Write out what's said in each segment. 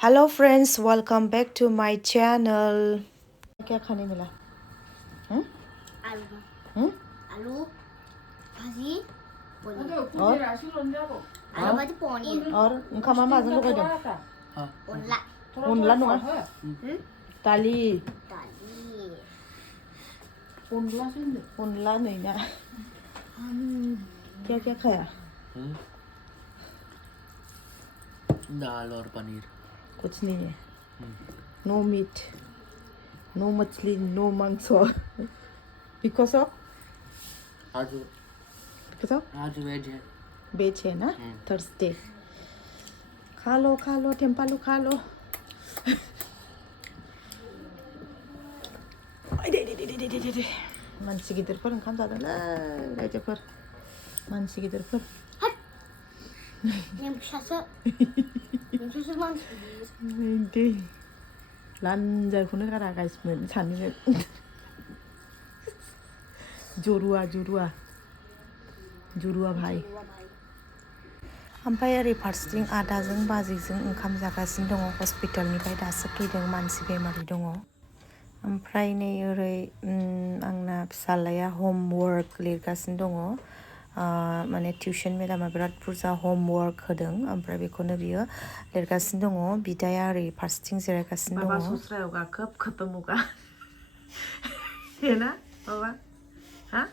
Hello friends, welcome back to my channel. क्या खाने मिला? आलू आलू भाजी पनीर और आलू भाजी पनीर और ungkam माजों लगायदों? अनला अनला नङा, दालि। दालि अनला नैना। क्या क्या खाया? दाल और पनीर। कुछ नहीं है। नो मीट, नो मछली, नो मांस। बिकॉज ऑफ आज वेज है। वेज है ना, थर्सडे। खा लो टेम्पालू खा लो। दे मानसि गिदिरफोर ओंखाम जादोंलै रायजोफोर, मानसि गिदिरफोर। नोंसोरसो मानसि दे लान्जायखौनो गारा गासिमोन सानैजों। जुरुवा भाई। ओमफ्राय ओरै फारसेथिं आदाजों बाजैजों ओंखाम जागासिनो दङ। हस्पिटालनिफ्राय दासो फैदों, मानसि बेमारि दङ। ओमफ्राय नै ओरै आंना फिसालाया हमवर्क लिरगासिनो दङ। माने टिउसन मेडामा बिराद बुरजा हमवर्क होदों, ओमफ्राय बेखौनो बियो लिरगासिनो दङ। बिदाया ओरै फारसेथिं जिरायगासिनो दङ। बाबा ससुराल होगा, कब खत्म होगा? है ना बाबा? हाँ,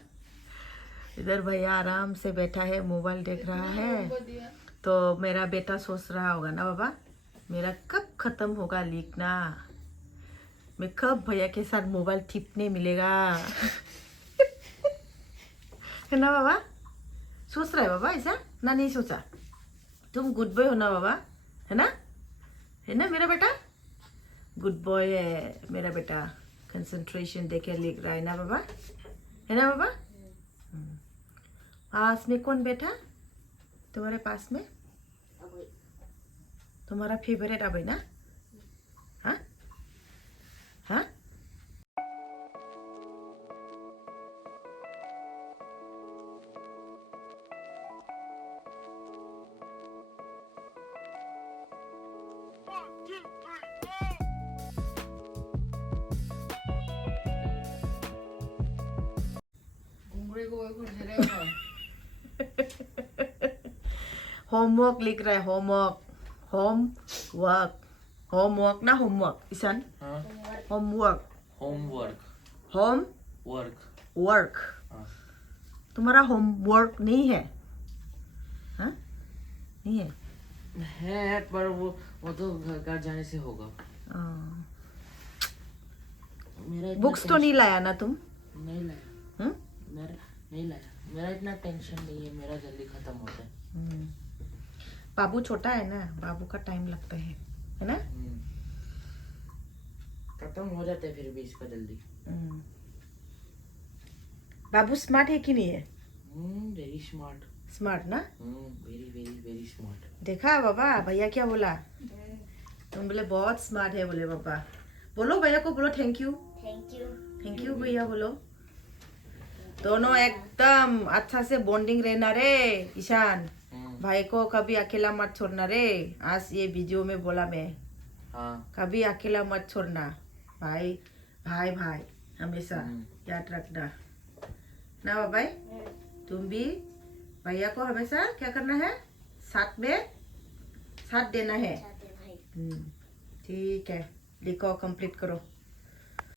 इधर भैया आराम से बैठा है, मोबाइल देख रहा है। तो मेरा बेटा सोच रहा होगा ना बाबा, मेरा कब खत्म होगा लिखना, मैं कब भैया के साथ मोबाइल टिपने मिलेगा। है ना बाबा? सोच रहा है बाबा ऐसा ना? नहीं सोचा? तुम गुड बॉय हो ना बाबा, है ना? है ना मेरा बेटा? गुड बॉय है मेरा बेटा, कंसंट्रेशन देके लिख रहा है ना बाबा? है ना बाबा? पास में कौन बैठा तुम्हारे पास में? तुम्हारा फेवरेट अबे ना? हाँ हाँ। होमवर्क लिख रहा है, होमवर्क ना होमवर्क ईशान? होमवर्क। तुम्हारा होमवर्क नहीं है? हाँ, नहीं है पर वो तो घर जाने से होगा। बुक्स तो नहीं लाया ना तुम? नहीं लाया। नहीं लाया। मेरा इतना टेंशन नहीं है, मेरा जल्दी खत्म होता है। बाबू छोटा है ना, बाबू का टाइम लगता है ना? खत्म हो जाते फिर भी इसका जल्दी। बाबू स्मार्ट है कि नहीं है? वेरी स्मार्ट ना? Very very very smart. देखा बाबा, भैया क्या बोला? तुम बोले बहुत स्मार्ट है, बोले पापा। बोलो भैया को, बोलो थैंक यू भैया बोलो। दोनों एकदम अच्छा से बॉन्डिंग रहना रे ईशान। भाई को कभी अकेला मत छोड़ना रे। आज ये वीडियो में बोला मैं, कभी अकेला मत छोड़ना। भाई हमेशा याद रखना ना बाबा। तुम भी भैया को हमेशा क्या करना है? साथ देना है। ठीक है, लिखो, कंप्लीट करो।